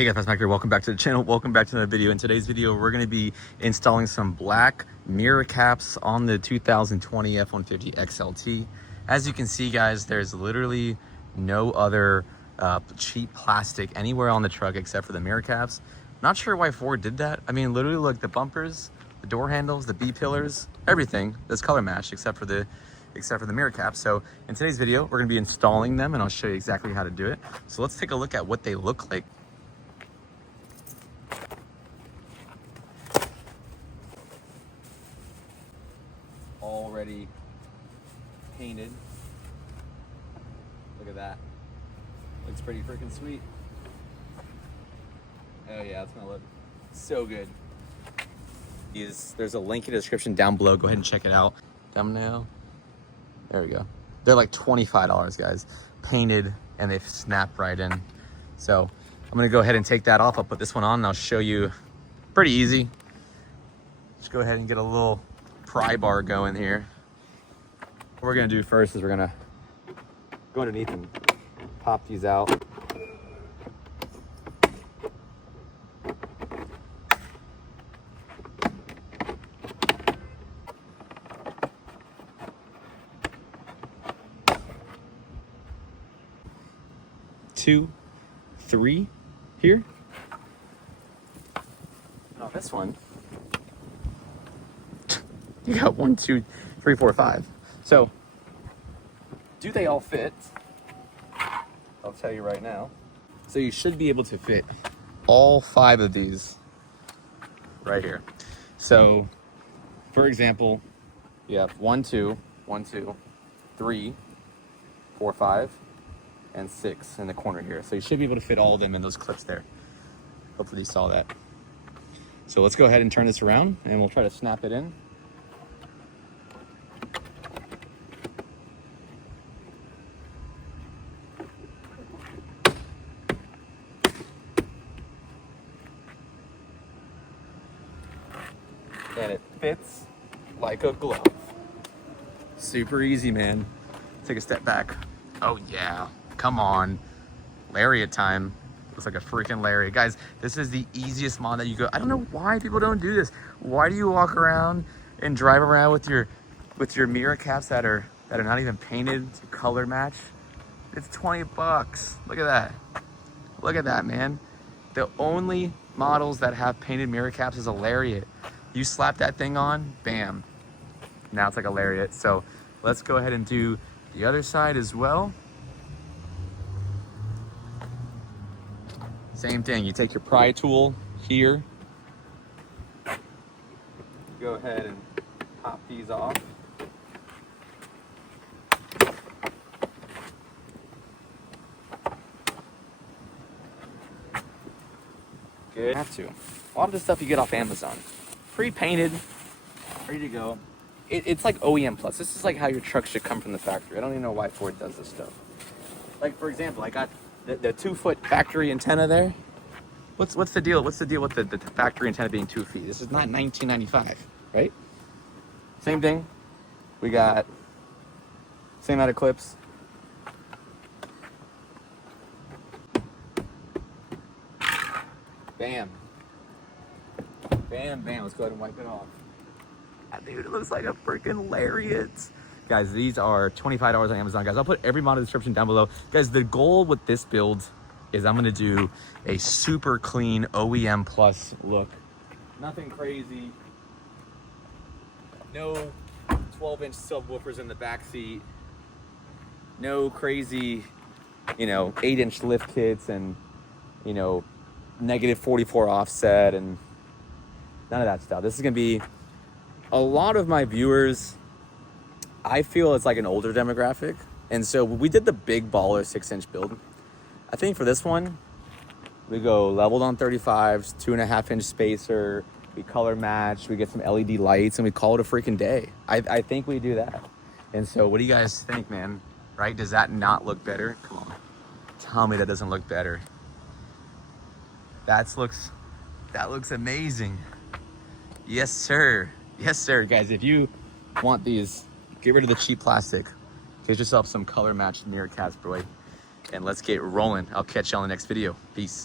Hey guys, Mac here. Welcome back to the channel. Welcome back to another video. In today's video, we're going to be installing some black mirror caps on the 2020 F150 XLT. As you can see, guys, there's literally no other cheap plastic anywhere on the truck except for the mirror caps. Not sure why Ford did that. I mean, literally, look, the bumpers, the door handles, the B pillars, everything that's color matched except for the mirror caps. So in today's video, we're going to be installing them, and I'll show you exactly how to do it. So let's take a look at what they look like. Already painted. Look at that. Looks pretty freaking sweet. Oh yeah, it's gonna look so good. There's a link in the description down below. Go ahead and check it out. Thumbnail. There we go. They're like $25, guys. Painted, and they snap right in. So I'm gonna go ahead and take that off. I'll put this one on and I'll show you. Pretty easy. Just go ahead and get a little pry bar going here. What we're gonna do first is we're gonna go underneath and pop these out. Two, three here. Now this one, you got 1, 2, 3, 4, 5. So, do they all fit? I'll tell you right now. So you should be able to fit all 5 of these right here. So, for example, you have 1, 2, 1, 2, 3, 4, 5, and 6 in the corner here. So you should be able to fit all of them in those clips there. Hopefully you saw that. So let's go ahead and turn this around and we'll try to snap it in. And it fits like a glove. Super easy, man. Take a step back. Oh yeah, come on. Lariat time. Looks like a freaking lariat. Guys, this is the easiest mod that you go. I don't know why people don't do this. Why do you walk around and drive around with your mirror caps that are not even painted to color match? It's 20 bucks. Look at that. Look at that, man. The only models that have painted mirror caps is a lariat. You slap that thing on, bam. Now it's like a lariat. So let's go ahead and do the other side as well. Same thing, you take your pry tool here. Go ahead and pop these off. Good. Have to. A lot of the stuff you get off Amazon. Pre-painted, ready to go. It's like OEM plus. This is like how your truck should come from the factory. I don't even know why Ford does this stuff. Like, for example, I got the 2-foot factory antenna there. What's the deal? What's the deal with the factory antenna being 2 feet? This is not 1995, right? Same thing. We got same amount of clips. Bam. Bam, bam. Let's go ahead and wipe it off. Dude, it looks like a freaking lariat. Guys, these are $25 on Amazon, guys. I'll put every mod in the description down below. Guys, the goal with this build is I'm gonna do a super clean OEM plus look. Nothing crazy. No 12-inch subwoofers in the back seat. No crazy, 8-inch lift kits and, negative 44 offset and none of that stuff. This is gonna be a lot of my viewers. I feel it's like an older demographic. And so we did the big baller 6-inch build. I think for this one, we go leveled on 35s, 2.5-inch spacer, we color match, we get some LED lights, and we call it a freaking day. I think we do that. And so what do you guys think, man? Right? Does that not look better? Come on. Tell me that doesn't look better. That looks amazing. Yes, sir. Yes, sir. Guys, if you want these, get rid of the cheap plastic. Get yourself some color matched mirror caps, boy. And let's get rolling. I'll catch you on the next video. Peace.